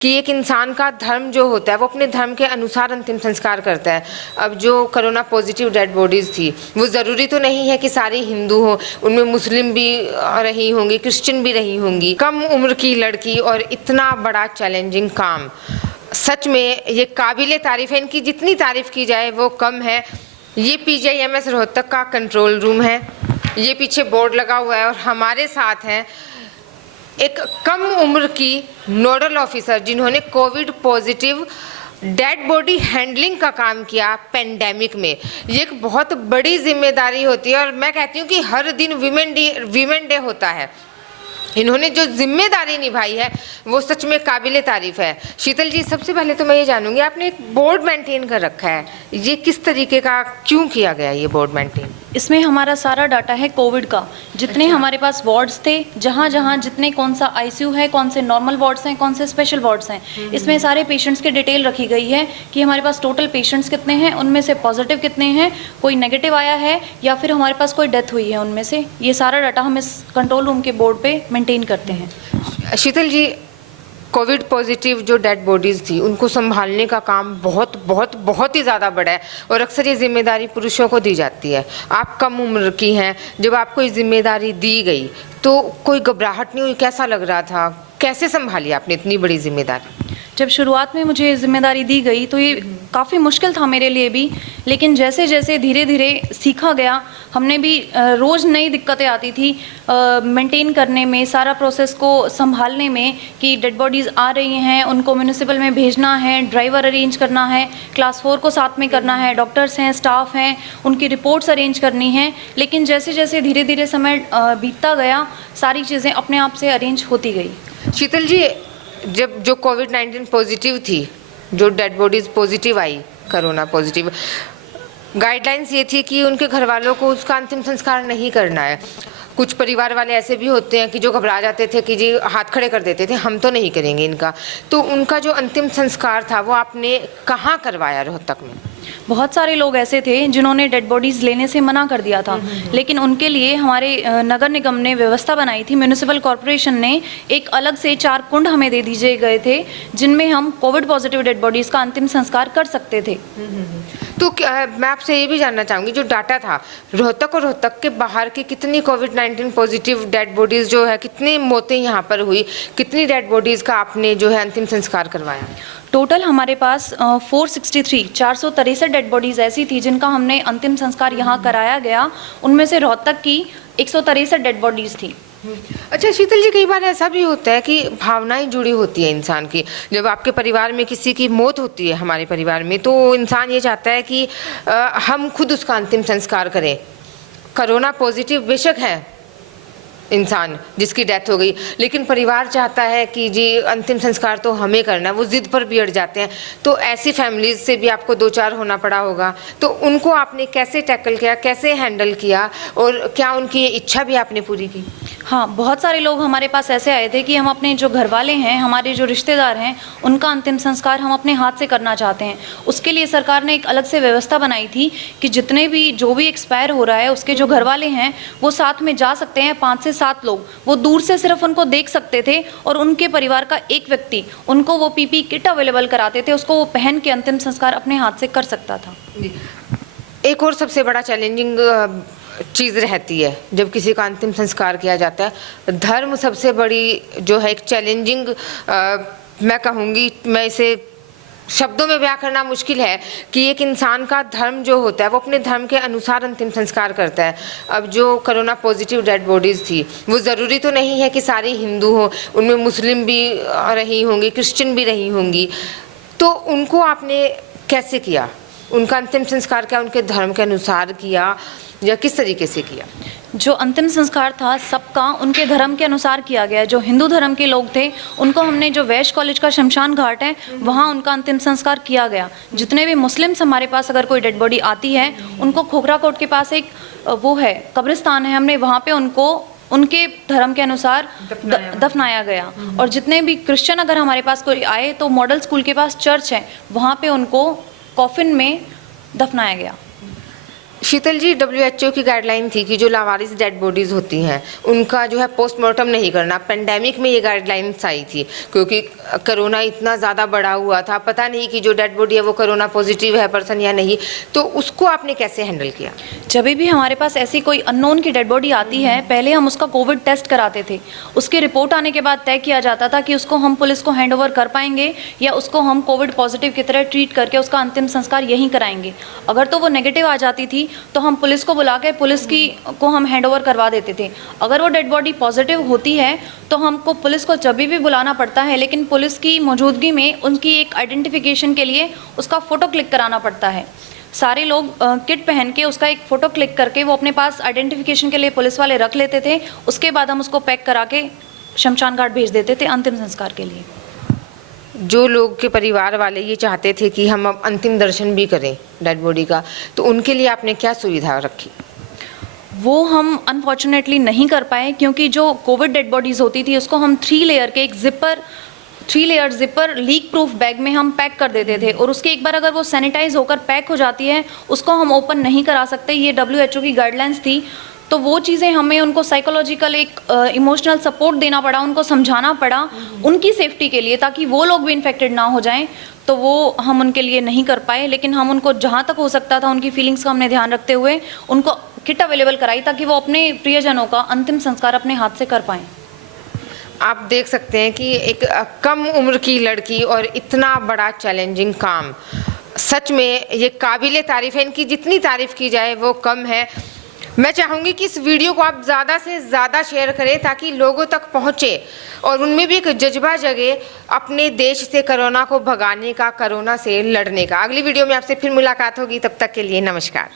कि एक इंसान का धर्म जो होता है वो अपने धर्म के अनुसार अंतिम संस्कार करता है। अब जो कोरोना पॉजिटिव डेड बॉडीज़ थी वो ज़रूरी तो नहीं है कि सारी हिंदू हो, उनमें मुस्लिम भी रही होंगी, क्रिश्चियन भी रही होंगी। कम उम्र की लड़की और इतना बड़ा चैलेंजिंग काम, सच में ये काबिले तारीफ़ है। इनकी जितनी तारीफ़ की जाए वो कम है। ये PGIMS रोहतक का कंट्रोल रूम है, ये पीछे बोर्ड लगा हुआ है और हमारे साथ हैं एक कम उम्र की नोडल ऑफिसर जिन्होंने Covid positive dead body handling का काम किया पेंडेमिक में। ये एक बहुत बड़ी जिम्मेदारी होती है और मैं कहती हूँ कि हर दिन वीमेन डे होता है। इन्होंने जो जिम्मेदारी निभाई है वो सच में काबिले तारीफ़ है। शीतल जी, सबसे पहले तो मैं ये जानूंगी, आपने एक बोर्ड मेंटेन कर रखा है, ये किस तरीके का, क्यों किया गया ये बोर्ड मेंटेन? इसमें हमारा सारा डाटा है कोविड का, जितने हमारे पास वार्ड्स थे, जहाँ जहाँ जितने कौन सा ICU है, कौन से नॉर्मल वार्ड्स हैं, कौन से स्पेशल वार्ड्स हैं, इसमें सारे पेशेंट्स की डिटेल रखी गई है कि हमारे पास टोटल पेशेंट्स कितने हैं, उनमें से पॉजिटिव कितने हैं, कोई नेगेटिव आया है या फिर हमारे पास कोई डेथ हुई है उनमें से। ये सारा डाटा हम इस कंट्रोल रूम के बोर्ड पे मेंटेन करते हैं। शीतल जी, कोविड पॉजिटिव जो डेड बॉडीज़ थी उनको संभालने का काम बहुत बहुत बहुत ही ज़्यादा बड़ा है और अक्सर ये जिम्मेदारी पुरुषों को दी जाती है। आप कम उम्र की हैं, जब आपको ये जिम्मेदारी दी गई तो कोई घबराहट नहीं हुई? कैसा लग रहा था? कैसे संभाली आपने इतनी बड़ी जिम्मेदारी? जब शुरुआत में मुझे जिम्मेदारी दी गई तो ये काफ़ी मुश्किल था मेरे लिए भी, लेकिन जैसे जैसे धीरे धीरे सीखा गया, हमने भी रोज़ नई दिक्कतें आती थी मेंटेन करने में, सारा प्रोसेस को संभालने में कि डेड बॉडीज़ आ रही हैं, उनको म्यूनिसिपल में भेजना है, ड्राइवर अरेंज करना है, क्लास 4 को साथ में करना है, डॉक्टर्स हैं, स्टाफ हैं, उनकी रिपोर्ट्स अरेंज करनी है। लेकिन जैसे जैसे धीरे धीरे समय बीतता गया, सारी चीज़ें अपने आप से अरेंज होती गई। शीतल जी, जब जो कोविड-19 पॉजिटिव थी, जो डेड बॉडीज़ पॉजिटिव आई, कोरोना पॉजिटिव, गाइडलाइंस ये थी कि उनके घर वालों को उसका अंतिम संस्कार नहीं करना है। कुछ परिवार वाले ऐसे भी होते हैं कि जो घबरा जाते थे कि जी हाथ खड़े कर देते थे, हम तो नहीं करेंगे इनका। तो उनका जो अंतिम संस्कार था वो आपने कहाँ करवाया रोहतक में? बहुत सारे लोग ऐसे थे जिन्होंने डेड बॉडीज़ लेने से मना कर दिया था, लेकिन उनके लिए हमारे नगर निगम ने व्यवस्था बनाई थी। म्यूनिसिपल कॉरपोरेशन ने एक अलग से 4 कुंड हमें दे दिए गए थे जिनमें हम कोविड पॉजिटिव डेड बॉडीज़ का अंतिम संस्कार कर सकते थे। तो मैं आपसे ये भी जानना चाहूँगी, जो डाटा था रोहतक और रोहतक के बाहर की कितनी कोविड-19 पॉजिटिव डेड बॉडीज़ जो है, कितनी मौतें यहाँ पर हुई, कितनी डेड बॉडीज़ का आपने जो है अंतिम संस्कार करवाया? टोटल हमारे पास 463 डेड बॉडीज़ ऐसी थी जिनका हमने अंतिम संस्कार यहाँ कराया गया। उनमें से रोहतक की 163 डेड बॉडीज़ थी। अच्छा शीतल जी, कई बार ऐसा भी होता है कि भावनाएं जुड़ी होती है इंसान की। जब आपके परिवार में किसी की मौत होती है, हमारे परिवार में, तो इंसान ये चाहता है कि हम खुद उसका अंतिम संस्कार करें। कोरोना पॉजिटिव बेशक है इंसान जिसकी डेथ हो गई, लेकिन परिवार चाहता है कि जी अंतिम संस्कार तो हमें करना है, वो जिद पर भी अड़ जाते हैं। तो ऐसी फैमिलीज से भी आपको 2-4 होना पड़ा होगा, तो उनको आपने कैसे टैकल किया, कैसे हैंडल किया और क्या उनकी इच्छा भी आपने पूरी की? हाँ, बहुत सारे लोग हमारे पास ऐसे आए थे कि हम अपने जो घर वाले हैं, हमारे जो रिश्तेदार हैं, उनका अंतिम संस्कार हम अपने हाथ से करना चाहते हैं। उसके लिए सरकार ने एक अलग से व्यवस्था बनाई थी कि जितने भी जो भी एक्सपायर हो रहा है उसके जो घर वाले हैं वो साथ में जा सकते हैं। 5 से 7 लोग वो दूर से सिर्फ उनको देख सकते थे और उनके परिवार का एक व्यक्ति उनको वो PPE किट अवेलेबल कराते थे, उसको वो पहन के अंतिम संस्कार अपने हाथ से कर सकता था। एक और सबसे बड़ा चैलेंजिंग चीज़ रहती है जब किसी का अंतिम संस्कार किया जाता है, धर्म सबसे बड़ी जो है एक चैलेंजिंग, मैं कहूँगी, मैं इसे शब्दों में बयां करना मुश्किल है कि एक इंसान का धर्म जो होता है वो अपने धर्म के अनुसार अंतिम संस्कार करता है। अब जो कोरोना पॉजिटिव डेड बॉडीज़ थी वो ज़रूरी तो नहीं है कि सारी हिंदू हो, उनमें मुस्लिम भी रही होंगी, क्रिश्चियन भी रही होंगी। तो उनको आपने कैसे किया? उनका अंतिम संस्कार क्या उनके धर्म के अनुसार किया या किस तरीके से किया? जो अंतिम संस्कार था सबका उनके धर्म के अनुसार किया गया। जो हिंदू धर्म के लोग थे उनको हमने जो वैश्य कॉलेज का शमशान घाट है वहाँ उनका अंतिम संस्कार किया गया। जितने भी मुस्लिम्स हमारे पास अगर कोई डेड बॉडी आती है उनको खोखरा कोट के पास एक वो है कब्रिस्तान है, हमने वहाँ पे उनको उनके धर्म के अनुसार दफनाया गया। और जितने भी क्रिश्चियन अगर हमारे पास कोई आए तो मॉडल स्कूल के पास चर्च है, वहाँ पे उनको कॉफिन में दफनाया गया। शीतल जी, WHO की गाइडलाइन थी कि जो लावारिस डेड बॉडीज़ होती हैं उनका जो है पोस्टमार्टम नहीं करना। पेंडेमिक में ये गाइडलाइंस आई थी क्योंकि कोरोना इतना ज़्यादा बढ़ा हुआ था, पता नहीं कि जो डेड बॉडी है वो कोरोना पॉजिटिव है पर्सन या नहीं, तो उसको आपने कैसे हैंडल किया? जब भी हमारे पास ऐसी कोई अननोन की डेड बॉडी आती है, पहले हम उसका कोविड टेस्ट कराते थे। उसकी रिपोर्ट आने के बाद तय किया जाता था कि उसको हम पुलिस को हैंड ओवर कर पाएंगे या उसको हम कोविड पॉजिटिव की तरह ट्रीट करके उसका अंतिम संस्कार यहीं कराएंगे। अगर तो वो नेगेटिव आ जाती थी तो हम पुलिस को बुला के पुलिस को हम हैंड ओवर करवा देते थे। अगर वो डेड बॉडी पॉजिटिव होती है तो हमको पुलिस को जब भी बुलाना पड़ता है, लेकिन पुलिस की मौजूदगी में उनकी एक आइडेंटिफिकेशन के लिए उसका फ़ोटो क्लिक कराना पड़ता है। सारे लोग किट पहन के उसका एक फ़ोटो क्लिक करके वो अपने पास आइडेंटिफिकेशन के लिए पुलिस वाले रख लेते थे। उसके बाद हम उसको पैक करा के शमशान घाट भेज देते थे अंतिम संस्कार के लिए। जो लोग के परिवार वाले ये चाहते थे कि हम अब अंतिम दर्शन भी करें डेड बॉडी का, तो उनके लिए आपने क्या सुविधा रखी? वो हम अनफॉर्चुनेटली नहीं कर पाए क्योंकि जो कोविड डेड बॉडीज़ होती थी उसको हम 3 लेयर के एक 3 layer zipper leak proof bag में हम पैक कर देते थे और उसके एक बार अगर वो सैनिटाइज होकर पैक हो जाती है उसको हम ओपन नहीं करा सकते। ये WHO की गाइडलाइंस थी। तो वो चीज़ें हमें उनको साइकोलॉजिकल एक इमोशनल सपोर्ट देना पड़ा, उनको समझाना पड़ा उनकी सेफ्टी के लिए, ताकि वो लोग भी इन्फेक्टेड ना हो जाएं। तो वो हम उनके लिए नहीं कर पाए, लेकिन हम उनको जहाँ तक हो सकता था उनकी फीलिंग्स का हमने ध्यान रखते हुए उनको किट अवेलेबल कराई ताकि वो अपने प्रियजनों का अंतिम संस्कार अपने हाथ से कर पाएँ। आप देख सकते हैं कि एक कम उम्र की लड़की और इतना बड़ा चैलेंजिंग काम, सच में ये काबिले तारीफ़ है। इनकी जितनी तारीफ़ की जाए वो कम है। मैं चाहूँगी कि इस वीडियो को आप ज़्यादा से ज़्यादा शेयर करें ताकि लोगों तक पहुँचे और उनमें भी एक जज्बा जगे अपने देश से कोरोना को भगाने का, कोरोना से लड़ने का। अगली वीडियो में आपसे फिर मुलाकात होगी, तब तक के लिए नमस्कार।